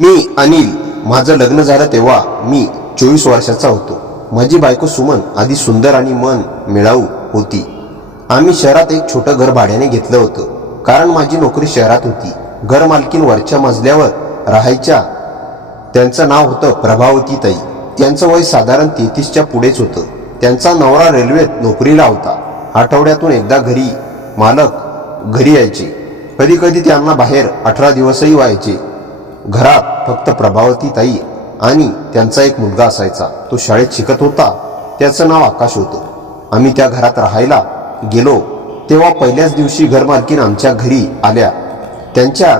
मी अनिल. माझं लग्न झालं तेव्हा मी 24 वर्षाचा होतो. माझी बायको सुमन आधी सुंदर आणि मन मिळाऊ होती. आम्ही शहरात एक छोटं घर भाड्याने घेतलं होतं, कारण माझी नोकरी शहरात होती. घर मालकीन वरच्या मजल्यावर राहायच्या. त्यांचं नाव होतं प्रभावती ताई. त्यांचं वय साधारण 33च्या पुढेच होतं. त्यांचा नवरा रेल्वेत नोकरीला होता. आठवड्यातून एकदा मालक घरी यायचे. कधी कधी त्यांना बाहेर 18 दिवसही व्हायचे. घरात फक्त प्रभावती ताई आणि त्यांचा एक मुलगा असायचा. तो शाळेत शिकत होता. त्याचं नाव आकाश होतं. आम्ही त्या घरात राहायला गेलो तेव्हा पहिल्याच दिवशी घरमालकीन आमच्या घरी आल्या. त्यांच्या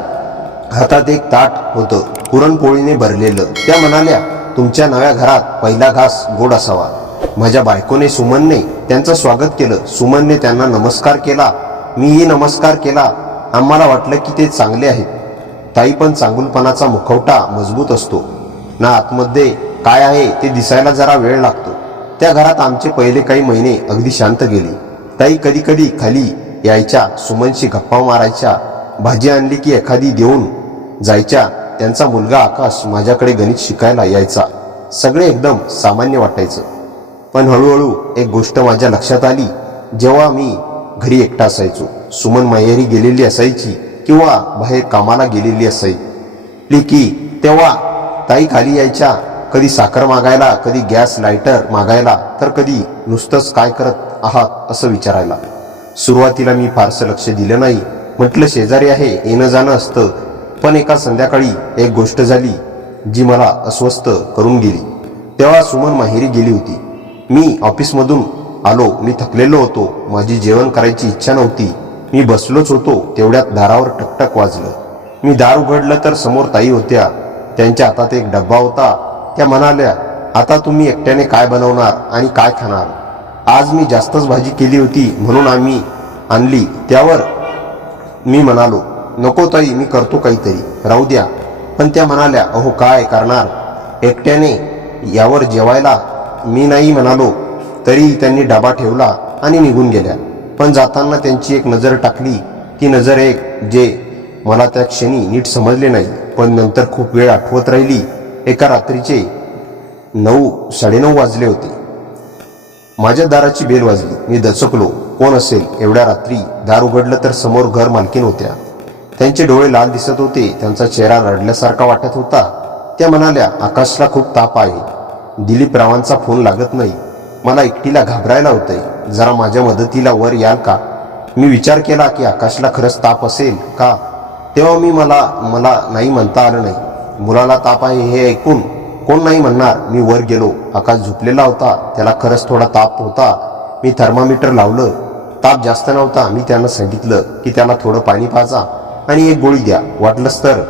हातात एक ताट होतं, पुरणपोळीने भरलेलं. त्या म्हणाल्या, तुमच्या नव्या घरात पहिला घास गोड असावा. माझ्या बायकोने सुमनने त्यांचं स्वागत केलं. सुमनने त्यांना नमस्कार केला. मीही नमस्कार केला. आम्हाला वाटलं की ते चांगले आहेत. ताई पण चांगुलपणाचा मुखवटा मजबूत असतो ना, आतमध्ये काय आहे ते दिसायला जरा वेळ लागतो. त्या घरात आमचे पहिले काही महिने अगदी शांत गेले. ताई कधी कधी खाली यायच्या, सुमनशी गप्पा मारायच्या, भाजी आणली की एखादी देऊन जायच्या. त्यांचा मुलगा आकाश माझ्याकडे गणित शिकायला यायचा. सगळे एकदम सामान्य वाटायचं. पण हळूहळू एक गोष्ट माझ्या लक्षात आली. जेव्हा मी घरी एकटा असायचो, सुमन माहेरी गेलेली असायची किंवा बाहेर कामाला गेलेली असायची की तेव्हा ताई खाली यायच्या. कधी साखर मागायला, कधी गॅस लायटर मागायला, तर कधी नुसतंच काय करत आहात असं विचारायला. सुरुवातीला मी फारसं लक्ष दिलं नाही. म्हटलं शेजारी आहे, येणं जाणं असतं. पण एका संध्याकाळी एक गोष्ट झाली जी मला अस्वस्थ करून गेली. तेव्हा सुमन माहेरी गेली होती. मी ऑफिसमधून आलो. मी थकलेलो होतो. माझी जेवण करायची इच्छा नव्हती. मी बसलोच होतो. तेवढ्यात दारावर टकटक वाजलं. मी दार उघडलं तर समोर ताई होत्या. त्यांच्या हातात एक डब्बा होता. त्या म्हणाल्या, आता तुम्ही एकट्याने काय बनवणार आणि काय खाणार? आज मी जास्तच भाजी केली होती म्हणून आम्ही आणली. त्यावर मी म्हणालो, नको ताई, मी करतो काहीतरी, राहू द्या. पण त्या म्हणाल्या, अहो काय करणार एकट्याने यावर जेवायला? मी नाही म्हणालो. तरी त्यांनी डबा ठेवला आणि निघून गेल्या. पण जाताना त्यांची एक नजर टाकली. ती नजर एक जे मला त्या क्षणी नीट समजले नाही, पण नंतर खूप वेळ आठवत राहिली. एका रात्रीचे 9-9:30 वाजले होते. माझ्या दाराची बेल वाजली. मी दचकलो. कोण असेल एवढ्या रात्री? दार उघडलं तर समोर घर मालकीन होत्या. त्यांचे डोळे लाल दिसत होते. त्यांचा चेहरा रडल्यासारखा वाटत होता. त्या म्हणाल्या, आकाशला खूप ताप आहे. दिलीपरावांचा फोन लागत नाही. मला एकटीला घाबरायला होतंय. जरा माझ्या मदतीला वर याल का? मी विचार केला की आकाशला खरंच ताप असेल का. तेव्हा मला नाही म्हणता आलं नाही. मुलाला ताप आहे हे ऐकून कोण नाही म्हणणार. मी वर गेलो. आकाश झोपलेला होता. त्याला खरंच थोडा ताप होता. मी थर्मामीटर लावलं. ताप जास्त नव्हता. मी त्यांना सांगितलं की त्याला थोडं पाणी पाजा आणि एक गोळी द्या. वाटलंच तर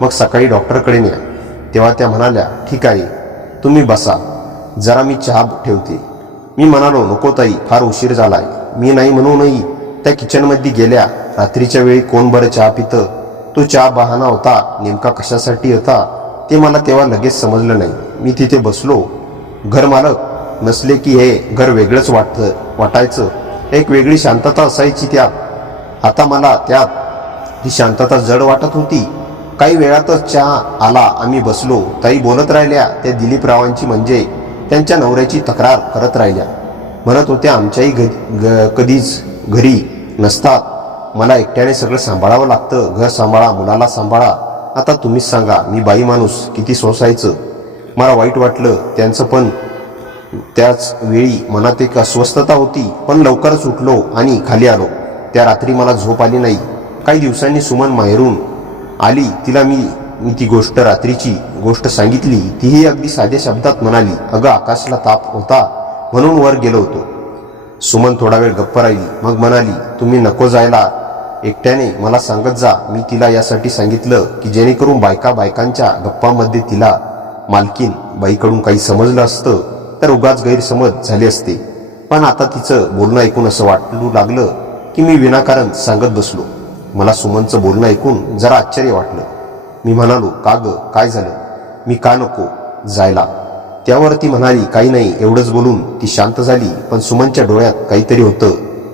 मग सकाळी डॉक्टरकडे न्या. तेव्हा त्या म्हणाल्या, ठीक आहे, तुम्ही बसा, जरा मी चहा ठेवते. मी म्हणालो, नको ताई, फार उशीर झालाय. मी नाही म्हणूनही त्या किचनमध्ये गेल्या. रात्रीच्या वेळी कोण बरं चहा पितं? तो चहा बहाणा होता. नेमका कशासाठी होता ते मला तेव्हा लगेच समजलं नाही. मी तिथे बसलो. घरमालक नसले की हे घर वेगळंच वाटायचं. एक वेगळी शांतता असायची त्यात. आता मला त्यात ती शांतता जड वाटत होती. काही वेळातच चहा आला. आम्ही बसलो. ताई बोलत राहिल्या. त्या दिलीपरावांची म्हणजे त्यांच्या नवऱ्याची तक्रार करत राहिल्या. म्हणत होत्या, आमच्याही कधीच घरी नसतात. मला एकट्याने सगळं सांभाळावं लागतं. घर सांभाळा, मुलाला सांभाळा. आता तुम्हीच सांगा, मी बाई माणूस किती सोसायचं? मला वाईट वाटलं त्यांचं. पण त्याच वेळी मनात एक अस्वस्थता होती. पण लवकरच उठलो आणि खाली आलो. त्या रात्री मला झोप आली नाही. काही दिवसांनी सुमन माहेरून आली. तिला मी ती रात्रीची गोष्ट सांगितली. तीही अगदी साध्या शब्दात म्हणाली, अगं आकाशला ताप होता म्हणून वर गेलो होतो. सुमन थोडा वेळ गप्प राहिली. मग म्हणाली, तुम्ही नको जायला एकट्याने, मला सांगत जा. मी तिला यासाठी सांगितलं की जेणेकरून बायकांच्या गप्पांमध्ये तिला मालकीन बाईकडून काही समजलं असतं तर उगाच गैरसमज झाले असते. पण आता तिचं बोलणं ऐकून असं वाटू लागलं की मी विनाकारण सांगत बसलो. मला सुमनचं बोलणं ऐकून जरा आश्चर्य वाटलं. मी म्हणालो, का ग, काय झालं? मी का नको जायला? त्यावर ती म्हणाली, काही नाही. एवढंच बोलून ती शांत झाली. पण सुमनच्या डोळ्यात काहीतरी होतं.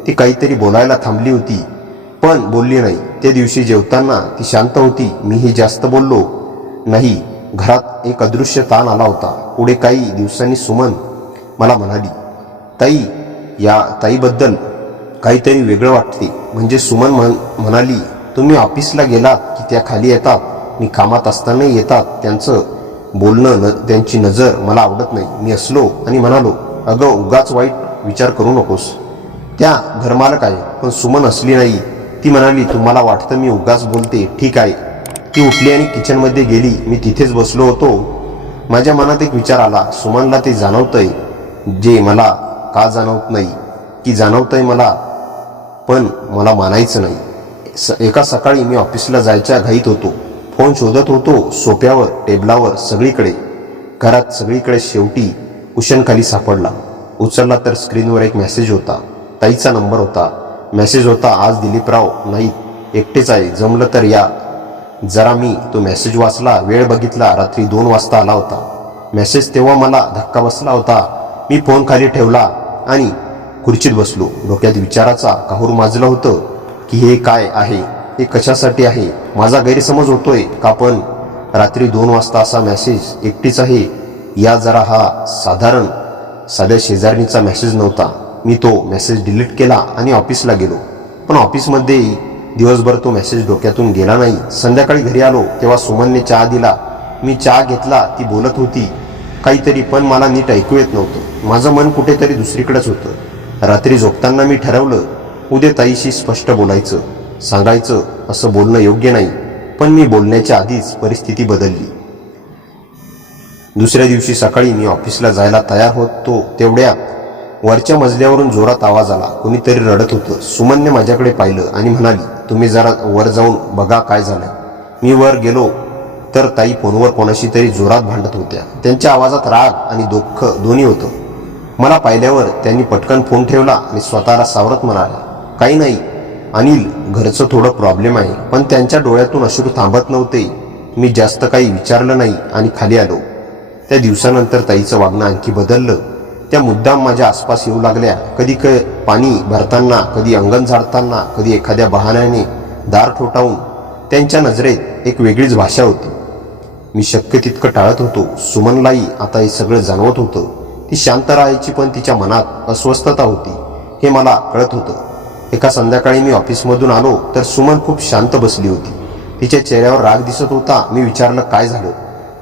ती काहीतरी बोलायला थांबली होती पण बोलली नाही. त्या दिवशी जेवताना ती शांत होती. मीही जास्त बोललो नाही, घरात एक अदृश्य ताण आला होता. पुढे काही दिवसांनी सुमन मला म्हणाली, ताई, या ताईबद्दल काहीतरी वेगळं वाटते. म्हणजे सुमन म्हणाली, तुम्ही ऑफिसला गेलात की त्या खाली येतात, मी कामात असतानाही येतात. त्यांचं बोलणं, त्यांची नजर मला आवडत नाही. मी असलो आणि म्हणालो, अगं उगाच वाईट विचार करू नकोस, त्या घरमालक आहे. पण सुमन असली नाही. ती म्हणाली, तुम्हाला वाटतं मी उगाच बोलते, ठीक आहे. ती उठली आणि किचनमध्ये गेली. मी तिथेच बसलो होतो. माझ्या मनात एक विचार आला, सुमनला ते जाणवतंय जे मला का जाणवत नाही, की जाणवतंय मला, पण मला मानायचं नाही. एका सकाळी मी ऑफिसला जायच्या घाईत होतो. फोन शोधत होतो, सोफ्यावर, टेबलावर, सगळीकडे, घरात सगळीकडे. शेवटी कुशनखाली सापडला. उचलला तर स्क्रीनवर एक मेसेज होता. ताईचा नंबर होता. मेसेज होता, आज दिलीपराव नाहीत, एकटेच आहे, जमलं तर या जरा. मी तो मेसेज वाचला, वेळ बघितला, रात्री 2 वाजता आला होता मेसेज. तेव्हा मला धक्का बसला होता. मी फोन खाली ठेवला आणि खुर्चीत बसलो. डोक्यात विचाराचा काहूर माजलं होतं की हे काय आहे, हे कशासाठी आहे. माझा गैरसमज होतोय का? पण रात्री 2 वाजता असा मेसेज, एकटीच आहे या जरा, हा साध्या शेजारणीचा मेसेज नव्हता. मी तो मेसेज डिलीट केला आणि ऑफिसला गेलो. पण ऑफिसमध्ये दिवसभर तो मेसेज डोक्यातून गेला नाही. संध्याकाळी घरी आलो तेव्हा सुमनने चहा दिला. मी चहा घेतला. ती बोलत होती काहीतरी, पण मला नीट ऐकू येत नव्हतं. माझं मन कुठेतरी दुसरीकडेच होतं. रात्री झोपताना मी ठरवलं, उद्या ताईशी स्पष्ट बोलायचं, सांगायचं. असं बोलणं योग्य नाही, पण मी बोलण्याच्या आधीच परिस्थिती बदलली. दुसऱ्या दिवशी सकाळी मी ऑफिसला जायला तयार होतो तेवढ्यात वरच्या मजल्यावरून जोरात आवाज आला. कोणीतरी रडत होतं. सुमनने माझ्याकडे पाहिलं आणि म्हणाली, तुम्ही जरा वर जाऊन बघा काय झालं. मी वर गेलो तर ताई फोनवर कोणाशी तरी जोरात भांडत होत्या. त्यांच्या आवाजात राग आणि दुःख दोन्ही होतं. मला पाहिल्यावर त्यांनी पटकन फोन ठेवला आणि स्वतःला सावरत म्हणाल्या, काही नाही अनिल, घरचं थोडं प्रॉब्लेम आहे. पण त्यांच्या डोळ्यातून अश्रू थांबत नव्हते. मी जास्त काही विचारलं नाही आणि खाली आलो. त्या दिवसानंतर ताईचं वागणं आणखी बदललं. त्या मुद्दाम माझ्या आसपास येऊ लागल्या. कधी पाणी भरताना, कधी अंगण झाडताना, कधी एखाद्या बहाण्याने दार ठोठावून. त्यांच्या नजरेत एक वेगळीच भाषा होती. मी शक्य तितकं टाळत होतो. सुमनलाही आता हे सगळं जाणवत होतं. ती शांत राहायची, पण तिच्या मनात अस्वस्थता होती, हे मला कळत होतं. एका संध्याकाळी मी ऑफिसमधून आलो तर सुमन खूप शांत बसली होती. तिच्या चेहऱ्यावर राग दिसत होता. मी विचारलं, काय झालं?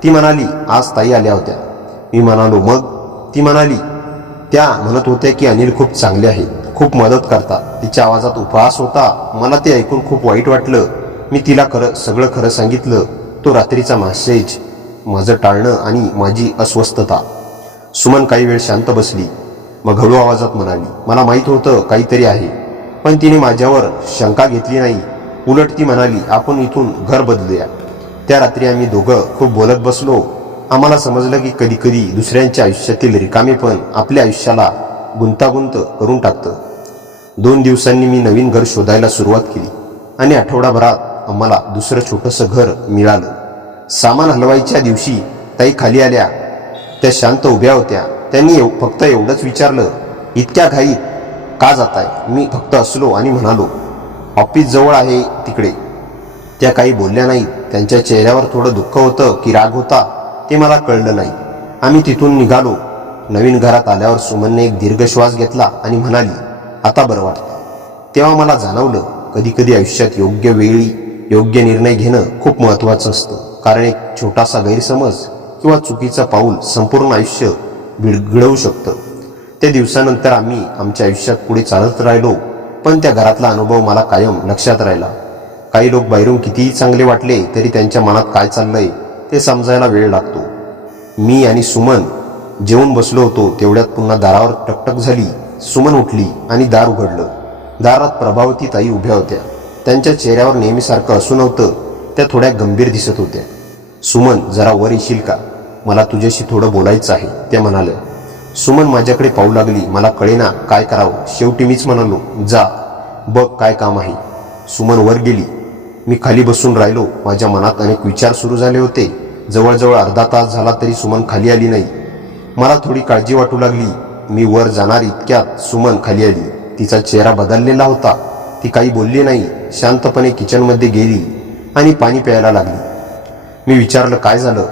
ती म्हणाली, आज ताई आल्या होत्या. मी म्हणालो, मग? ती म्हणाली, त्या म्हणत होत्या की अनिल खूप चांगले आहेत, खूप मदत करतात. तिच्या आवाजात उपहास होता. मला ते ऐकून खूप वाईट वाटलं. मी तिला सगळं खरं सांगितलं. तो रात्रीचा मेसेज, माझं टाळणं आणि माझी अस्वस्थता. सुमन काही वेळ शांत बसली. मग हळू आवाजात म्हणाली, मला माहीत होतं काहीतरी आहे. पण तिने माझ्यावर शंका घेतली नाही. उलट ती म्हणाली, आपण इथून घर बदलूया. त्या रात्री आम्ही दोघं खूप बोलत बसलो. आम्हाला समजलं की कधी कधी दुसऱ्यांच्या आयुष्यातील रिकामेपण आपल्या आयुष्याला गुंतागुंत करून टाकतं. 2 दिवसांनी मी नवीन घर शोधायला सुरुवात केली आणि आठवडाभरात आम्हाला दुसरं छोटंसं घर मिळालं. सामान हलवायच्या दिवशी ताई खाली आल्या. त्या शांत उभ्या होत्या. त्यांनी फक्त एवढंच विचारलं, इतक्या घाईत का जाताय? मी फक्त हसलो आणि म्हणालो, ऑफिस जवळ आहे तिकडे. त्या काही बोलल्या नाहीत. त्यांच्या चेहऱ्यावर थोडं दुःख होतं की राग होता ते मला कळलं नाही. आम्ही तिथून निघालो. नवीन घरात आल्यावर सुमनने एक दीर्घ श्वास घेतला आणि म्हणाली, आता बरं वाटतं. तेव्हा मला जाणवलं, कधी कधी आयुष्यात योग्य वेळी योग्य निर्णय घेणं खूप महत्त्वाचं असतं. कारण एक छोटासा गैरसमज किंवा चुकीचं पाऊल संपूर्ण आयुष्य बिघडवू शकतं. त्या दिवसानंतर आम्ही आमच्या आयुष्यात पुढे चालत राहिलो. पण त्या घरातला अनुभव मला कायम लक्षात राहिला. काही लोक बाहेरून कितीही चांगले वाटले तरी त्यांच्या मनात काय चाललंय ते समजायला वेळ लागतो. मी आणि सुमन जेवून बसलो होतो तेवढ्यात पुन्हा दारावर टकटक झाली. सुमन उठली आणि दार उघडलं. दारात प्रभावती ताई उभ्या होत्या. त्यांच्या चेहऱ्यावर नेहमीसारखं हसू नव्हतं. त्या थोड्या गंभीर दिसत होत्या. सुमन, जरा वर येशील का? मला तुझ्याशी थोडं बोलायचं आहे, त्या म्हणाल्या. सुमन माझ्याकडे पाहू लागली. मला कळेना काय करावं. शेवटी मीच म्हणालो, जा बघ काय काम आहे. सुमन वर गेली. मी खाली बसून राहिलो. माझ्या मनात अनेक विचार सुरू झाले होते. जवळजवळ अर्धा तास झाला तरी सुमन खाली आली नाही. मला थोडी काळजी वाटू लागली. मी वर जाणार इतक्यात सुमन खाली आली. तिचा चेहरा बदललेला होता. ती काही बोलली नाही. शांतपणे किचनमध्ये गेली आणि पाणी प्यायला लागली. मी विचारलं, काय झालं?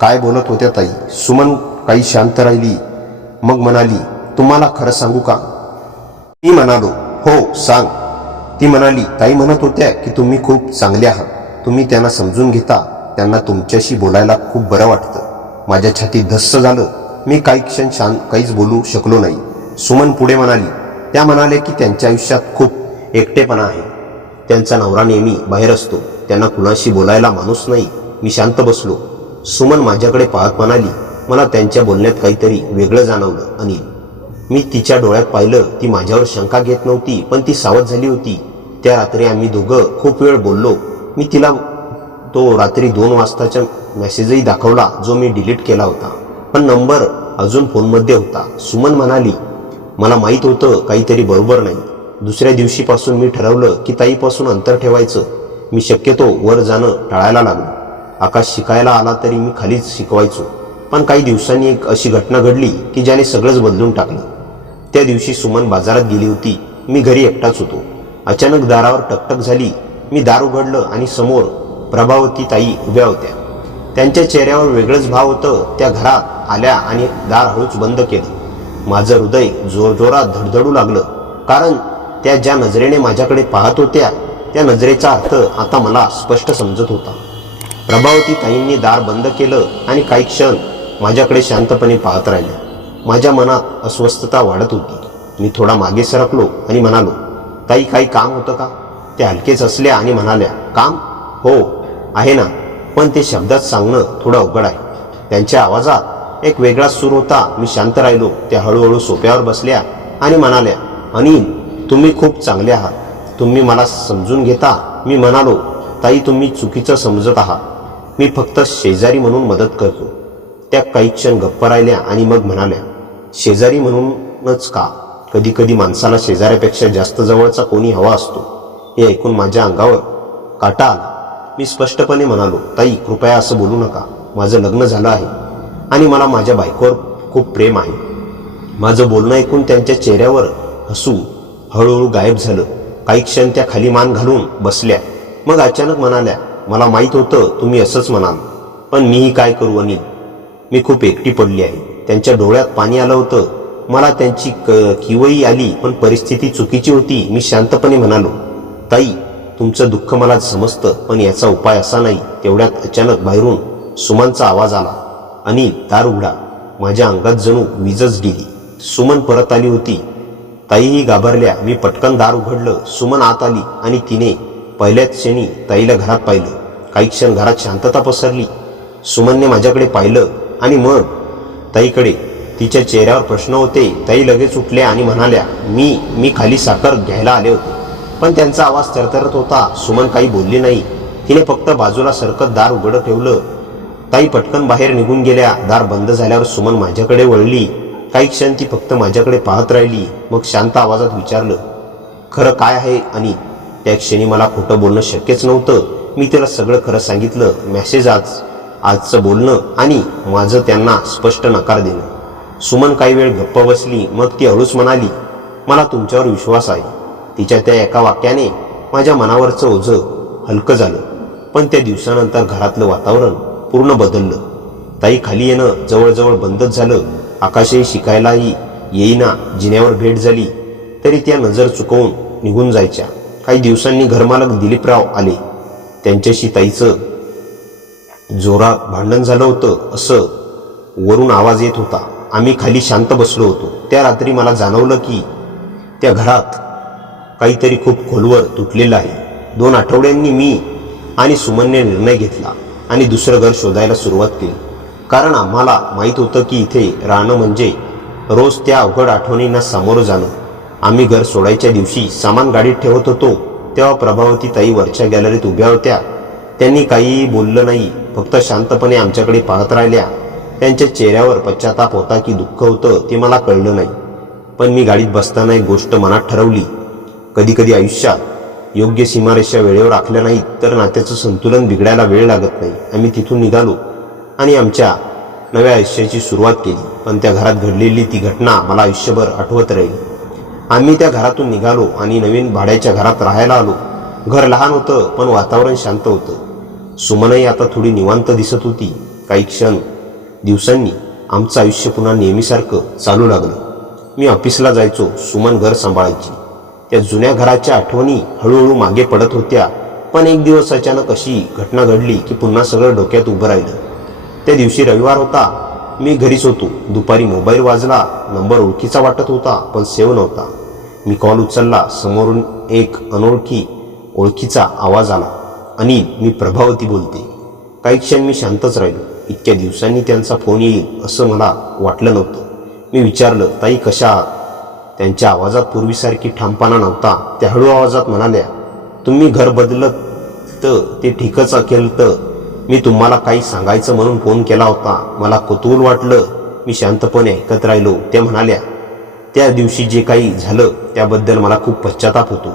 काय बोलत होत्या ताई? सुमन काही शांत राहिली, मग म्हणाली, तुम्हाला खरं सांगू का? मी म्हणालो, हो सांग. ती म्हणाली, ताई म्हणत होत्या की तुम्ही खूप चांगले आहात. तुम्ही त्यांना समजून घेता, त्यांना तुमच्याशी बोलायला खूप बरं वाटतं. माझ्या छातीत धस्स झालं. मी काही क्षण काहीच बोलू शकलो नाही. सुमन पुढे म्हणाली, त्या म्हणाले की त्यांच्या आयुष्यात खूप एकटेपणा आहे. त्यांचा नवरा नेहमी बाहेर असतो, त्यांना कुणाशी बोलायला माणूस नाही. मी शांत बसलो. सुमन माझ्याकडे पाहत म्हणाली, मला त्यांच्या बोलण्यात काहीतरी वेगळं जाणवलं अनिल. मी तिच्या डोळ्यात पाहिलं. ती माझ्यावर शंका घेत नव्हती, पण ती सावध झाली होती. त्या रात्री आम्ही दोघं खूप वेळ बोललो. मी तिला तो रात्री 2 वाजताचा मेसेजही दाखवला, जो मी डिलीट केला होता, पण नंबर अजून फोनमध्ये होता. सुमन म्हणाली, मला माहीत होतं काहीतरी बरोबर नाही. दुसऱ्या दिवशीपासून मी ठरवलं की ताईपासून अंतर ठेवायचं. मी शक्यतो वर जाणं टाळायला लागलो. आकाश शिकायला आला तरी मी खालीच शिकवायचो. पण काही दिवसांनी एक अशी घटना घडली की ज्याने सगळंच बदलून टाकलं. त्या दिवशी सुमन बाजारात गेली होती. मी घरी एकटाच होतो. अचानक दारावर टकटक झाली. मी दार उघडलं आणि समोर प्रभावती ताई उभ्या होत्या. त्यांच्या चेहऱ्यावर वेगळंच भाव होतं. त्या घरात आल्या आणि दार हळूच बंद केलं. माझं हृदय जोरजोरात धडधडू लागलं, कारण त्या ज्या नजरेने माझ्याकडे पाहत होत्या त्या नजरेचा अर्थ आता मला स्पष्ट समजत होता. प्रभावती ताईंनी दार बंद केलं आणि काही क्षण माझ्याकडे शांतपणे पाहत राहिल्या. माझ्या मनात अस्वस्थता वाढत होती. मी थोडा मागे सरकलो आणि म्हणालो, ताई काही काम होतं का? त्या हलकेच हसल्या आणि म्हणाल्या, काम? हो आहे ना, पण ते शब्दात सांगणं थोडं अवघड आहे. त्यांच्या आवाजात एक वेगळा सूर होता. मी शांत राहिलो. त्या हळूहळू सोफ्यावर बसल्या आणि म्हणाल्या, अनिल तुम्ही खूप चांगले आहात. तुम्ही मला समजून घेता. मी म्हणालो, ताई तुम्ही चुकीचं समजत आहात. मी फक्त शेजारी म्हणून मदत करतो. त्या काही क्षण गप्प राहिल्या आणि मग म्हणाल्या, शेजारी म्हणूनच का? कधी कधी माणसाला शेजाऱ्यापेक्षा जास्त जवळचा कोणी हवा असतो. हे ऐकून माझ्या अंगावर काटा आला. मी स्पष्टपणे म्हणालो, ताई कृपया असं बोलू नका. माझं लग्न झालं आहे आणि मला माझ्या बायकोवर खूप प्रेम आहे. माझं बोलणं ऐकून त्यांच्या चेहऱ्यावर हसू हळूहळू गायब झालं. काही क्षण त्या खाली मान घालून बसल्या. मग अचानक म्हणाल्या, मला माहीत होतं तुम्ही असंच म्हणाल, पण मीही काय करू अनिल. मी खूप एकटी पडली आहे. त्यांच्या डोळ्यात पाणी आलं होतं. मला त्यांची किवई आली, पण परिस्थिती चुकीची होती. मी शांतपणे म्हणालो, ताई तुमचं दुःख मला समजतं, पण याचा उपाय असा नाही. तेवढ्यात अचानक बाहेरून सुमनचा आवाज आला, अनिल दार उघडा. माझ्या अंगात जणू वीजच गेली. सुमन परत आली होती. ताईही घाबरल्या. मी पटकन दार उघडलं. सुमन आत आली आणि तिने पहिल्याच क्षणी ताईला घरात पाहिलं. काही क्षण घरात शांतता पसरली. सुमनने माझ्याकडे पाहिलं आणि मग ताईकडे. तिच्या चेहऱ्यावर प्रश्न होते. ताई लगेच उठल्या आणि म्हणाल्या, मी खाली साखर घ्यायला आले होते. पण त्यांचा आवाज थरथरत होता. सुमन काही बोलली नाही. तिने फक्त बाजूला सरकत दार उघडं ठेवलं. ताई पटकन बाहेर निघून गेल्या. दार बंद झाल्यावर सुमन माझ्याकडे वळली. काही क्षण ती फक्त माझ्याकडे पाहत राहिली. मग शांत आवाजात विचारलं, खरं काय आहे अनिल? त्या क्षणी मला खोटं बोलणं शक्यच नव्हतं. मी तिला सगळं खरं सांगितलं. मेसेज आजचं बोलणं आणि माझं त्यांना स्पष्ट नकार देणं. सुमन काही वेळ गप्प बसली. मग ती हळूच म्हणाली, मला तुमच्यावर विश्वास आहे. तिच्या त्या एका वाक्याने माझ्या मनावरचं ओझं हलकं झालं. पण त्या दिवसानंतर घरातलं वातावरण पूर्ण बदललं. ताई खाली येणं जवळजवळ बंदच झालं. आकाशही शिकायलाही येईना. जिन्यावर भेट झाली तरी त्या नजर चुकवून निघून जायच्या. काही दिवसांनी घरमालक दिलीपराव आले. त्यांच्याशी ताईचं जोरात भांडण झालं होतं असं वरून आवाज येत होता. आम्ही खाली शांत बसलो होतो. त्या रात्री मला जाणवलं की त्या घरात काहीतरी खूप खोलवर तुटलेलं आहे. 2 आठवड्यांनी मी आणि सुमनने निर्णय घेतला आणि दुसरं घर शोधायला सुरुवात केली. कारण आम्हाला माहीत होतं की इथे राहणं म्हणजे रोज त्या अवघड आठवणींना सामोरं जाणं. आम्ही घर सोडायच्या दिवशी सामान गाडीत ठेवत होतो तेव्हा प्रभावती ताई वरच्या गॅलरीत उभ्या होत्या. त्यांनी काहीही बोललं नाही. फक्त शांतपणे आमच्याकडे पाहत राहिल्या. त्यांच्या चेहऱ्यावर पश्चाताप होता की दुःख होतं ते मला कळलं नाही. पण मी गाडीत बसताना एक गोष्ट मनात ठरवली, कधी कधी आयुष्यात योग्य सीमारेषा वेळेवर आखल्या नाहीत तर नात्याचं संतुलन बिघडायला वेळ लागत नाही. आम्ही तिथून निघालो आणि आमच्या नव्या आयुष्याची सुरुवात केली. पण त्या घरात घडलेली ती घटना मला आयुष्यभर आठवत राहील. आम्ही त्या घरातून निघालो आणि नवीन भाड्याच्या घरात राहायला आलो. घर लहान होतं पण वातावरण शांत होतं. सुमनही आता थोडी निवांत दिसत होती. काही दिवसांनी आमचं आयुष्य पुन्हा नेहमीसारखं चालू लागलं. मी ऑफिसला जायचो, सुमन घर सांभाळायची. त्या जुन्या घराच्या आठवणी हळूहळू मागे पडत होत्या. पण एक दिवस अचानक अशी घटना घडली की पुन्हा सगळं डोक्यात उभं राहिलं. त्या दिवशी रविवार होता. मी घरीच होतो. दुपारी मोबाईल वाजला. नंबर ओळखीचा वाटत होता पण सेव्ह नव्हता. मी कॉल उचलला. समोरून एक अनोळखी ओळखीचा आवाज आला. अनिल, मी प्रभावती बोलते. काही क्षण मी शांतच राहिलो. इतक्या दिवसांनी त्यांचा फोन येईल असं मला वाटलं नव्हतं. मी विचारलं, ताई कशा आहात? त्यांच्या आवाजात पूर्वीसारखी ठामपणा नव्हता. त्या हळू आवाजात म्हणाल्या, तुम्ही घर बदलत तर ते ठीकच केलं तर मी तुम्हाला काही सांगायचं म्हणून फोन केला होता. मला कुतूहल वाटलं. मी शांतपणे ऐकत राहिलो. त्या म्हणाल्या, त्या दिवशी जे काही झालं त्याबद्दल मला खूप पश्चाताप होतो.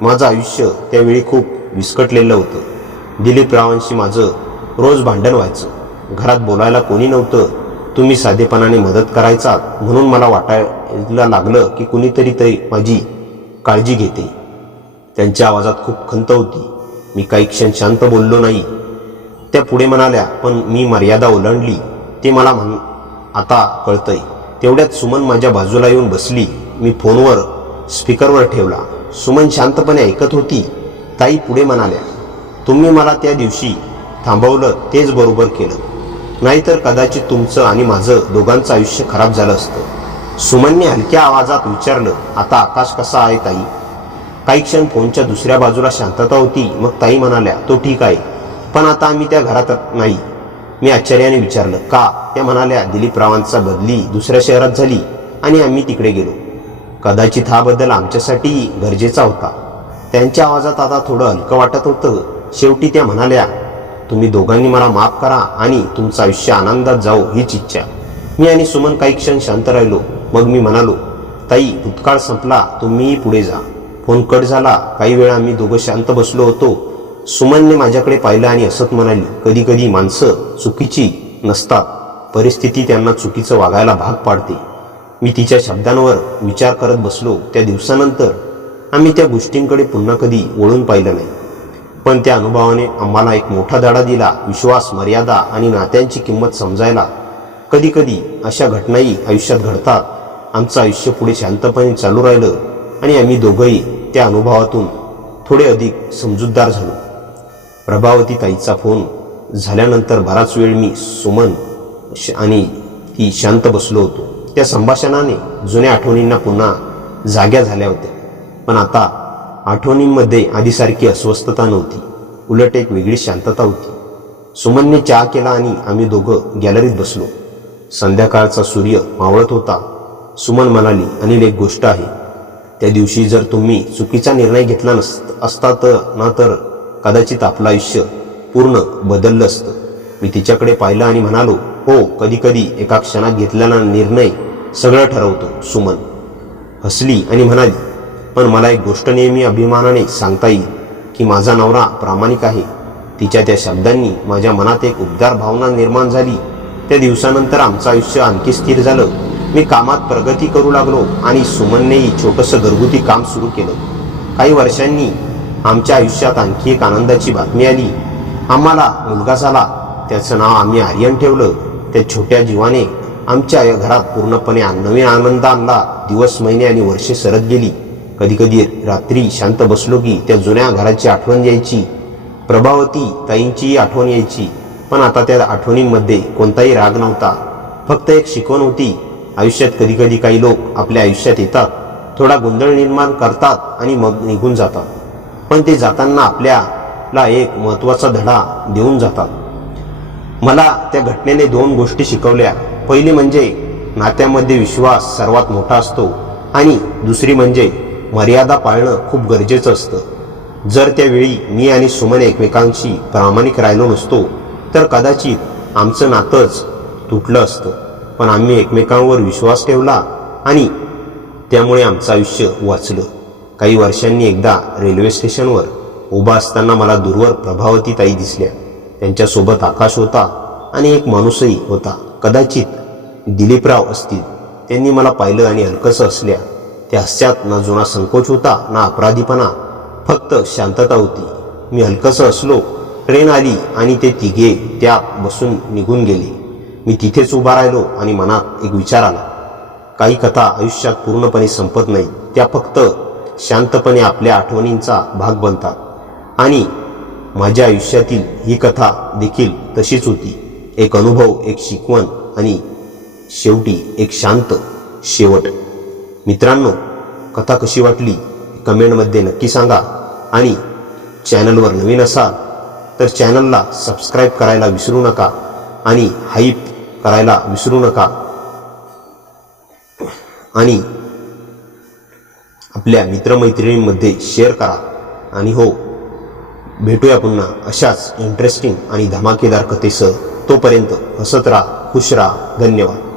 माझं आयुष्य त्यावेळी खूप विस्कटलेलं होतं. दिलीप रावांशी माझं रोज भांडण व्हायचं. घरात बोलायला कोणी नव्हतं. तुम्ही साधेपणाने मदत करायचात म्हणून मला वाटायला लागलं की कुणीतरी तरी माझी काळजी घेते. त्यांच्या आवाजात खूप खंत होती. मी काही क्षण शांत बोललो नाही. त्या पुढे म्हणाल्या, पण मी मर्यादा ओलांडली ते मला आता कळतंय. तेवढ्यात सुमन माझ्या बाजूला येऊन बसली. मी फोनवर स्पीकरवर ठेवला. सुमन शांतपणे ऐकत होती. ताई पुढे म्हणाल्या, तुम्ही मला त्या दिवशी थांबवलं तेच बरोबर केलं. नाहीतर कदाचित तुमचं आणि माझं दोघांचं आयुष्य खराब झालं असतं. सुमनने हलक्या आवाजात विचारलं, आता आकाश कसा आहे ताई? काही क्षण फोनच्या दुसऱ्या बाजूला शांतता होती. मग ताई म्हणाल्या, तो ठीक आहे, पण आता आम्ही त्या घरात नाही. मी आश्चर्याने विचारलं, का? त्या म्हणाल्या, दिलीप रावांचा बदली दुसऱ्या शहरात झाली आणि आम्ही तिकडे गेलो. कदाचित हा बदल आमच्यासाठी गरजेचा होता. त्यांच्या आवाजात आता थोडं हलकं वाटत होतं. शेवटी त्या म्हणाल्या, तुम्ही दोघांनी मला माफ करा आणि तुमचं आयुष्य आनंदात जाऊ हीच इच्छा. मी आणि सुमन काही क्षण शांत राहिलो. मग मी म्हणालो, ताई भूतकाळ संपला, तुम्हीही पुढे जा. फोन कट झाला. काही वेळा आम्ही दोघं शांत बसलो होतो. सुमनने माझ्याकडे पाहिलं आणि असत म्हणाली, कधी कधी माणसं चुकीची नसतात, परिस्थिती त्यांना चुकीचं वागायला भाग पाडते. मी तिच्या शब्दांवर विचार करत बसलो. त्या दिवसानंतर आम्ही त्या गोष्टींकडे पुन्हा कधी वळून पाहिलं नाही. पण त्या अनुभवाने आम्हाला एक मोठा धडा दिला, विश्वास, मर्यादा आणि नात्यांची किंमत समजायला. कधी कधी अशा घटनाही आयुष्यात घडतात. आमचं आयुष्य पुढे शांतपणे चालू राहिलं आणि आम्ही दोघंही त्या अनुभवातून थोडे अधिक समजूतदार झालो. प्रभावती ताईचा फोन झाल्यानंतर बराच वेळ मी, सुमन आणि ती शांत बसलो होतो. त्या संभाषणाने जुन्या आठवणींना पुन्हा जाग्या झाल्या होत्या. पण आता आठवणींमध्ये आधीसारखी अस्वस्थता नव्हती. उलट एक वेगळी शांतता होती. सुमनने चहा केला आणि आम्ही दोघं गॅलरीत बसलो. संध्याकाळचा सूर्य मावळत होता. सुमन म्हणाली, अनिल, एक गोष्ट आहे. त्या दिवशी जर तुम्ही चुकीचा निर्णय घेतला असता तर कदाचित आपलं आयुष्य पूर्ण बदललं असतं. मी तिच्याकडे पाहिलं आणि म्हणालो, हो, कधी कधी एका क्षणात घेतलेला निर्णय सगळं ठरवतो. सुमन हसली आणि म्हणाली, पण मला एक गोष्ट नेहमी अभिमानाने सांगता येईल की माझा नवरा प्रामाणिक आहे. तिच्या त्या शब्दांनी माझ्या मनात एक उबदार भावना निर्माण झाली. त्या दिवसानंतर आमचं आयुष्य आणखी स्थिर झालं. मी कामात प्रगती करू लागलो आणि सुमननेही छोटंसं घरगुती काम सुरू केलं. काही वर्षांनी आमच्या आयुष्यात आणखी एक आनंदाची बातमी आली. आम्हाला मुलगा झाला. त्याचं नाव आम्ही आर्यन ठेवलं. त्या छोट्या जीवाने आमच्या घरात पूर्णपणे नवीन आनंद आणला. दिवस, महिने आणि वर्षे सरत गेली. कधी कधी रात्री शांत बसलो की त्या जुन्या घराची आठवण यायची. प्रभावती ताईंचीही आठवण यायची. पण आता त्या आठवणींमध्ये कोणताही राग नव्हता. फक्त एक शिकवण होती. आयुष्यात कधी कधी काही लोक आपल्या आयुष्यात येतात, थोडा गोंधळ निर्माण करतात आणि मग निघून जातात. पण ते जाताना आपल्याला एक महत्त्वाचा धडा देऊन जातात. मला त्या घटनेने दोन गोष्टी शिकवल्या. पहिली म्हणजे नात्यामध्ये विश्वास सर्वात मोठा असतो आणि दुसरी म्हणजे मर्यादा पाळणं खूप गरजेचं असतं. जर त्यावेळी मी आणि सुमन एकमेकांशी प्रामाणिक राहिलो नसतो तर कदाचित आमचं नातंच तुटलं असतं. पण आम्ही एकमेकांवर विश्वास ठेवला आणि त्यामुळे आमचं आयुष्य वाचलं. काही वर्षांनी एकदा रेल्वे स्टेशनवर उभा असताना मला दूरवर प्रभावती ताई दिसल्या. त्यांच्यासोबत आकाश होता आणि एक माणूसही होता. कदाचित दिलीपराव असतील. त्यांनी मला पाहिलं आणि हलकंसं हसल्या. त्या हास्यात ना जुना संकोच होता ना अपराधीपणा, फक्त शांतता होती. मी हलकंसं हसलो ट्रेन आली आणि ते तिघे त्यात बसून निघून गेले. मी तिथेच उभा राहिलो आणि मनात एक विचार आला. काही कथा आयुष्यात पूर्णपणे संपत नाहीत, त्या फक्त शांतपणे आपल्या आठवणींचा भाग बनतात. आणि माझ्या आयुष्यातील ही कथा देखील तशीच होती. एक अनुभव, एक शिकवण आणि शेवटी एक शांत शेवट. मित्रांनो, कथा कशी वाटली कमेंटमध्ये नक्की सांगा. आणि चॅनलवर नवीन असाल तर चॅनलला सबस्क्राईब करायला विसरू नका आणि हाईप करायला विसरू नका. आणि आपल्या मित्रमैत्रिणींमध्ये शेअर करा. आणि हो, भेटूया पुन्हा अशाच इंटरेस्टिंग आणि धमाकेदार कथेसह. तोपर्यंत हसत राहा, खुश राहा. धन्यवाद.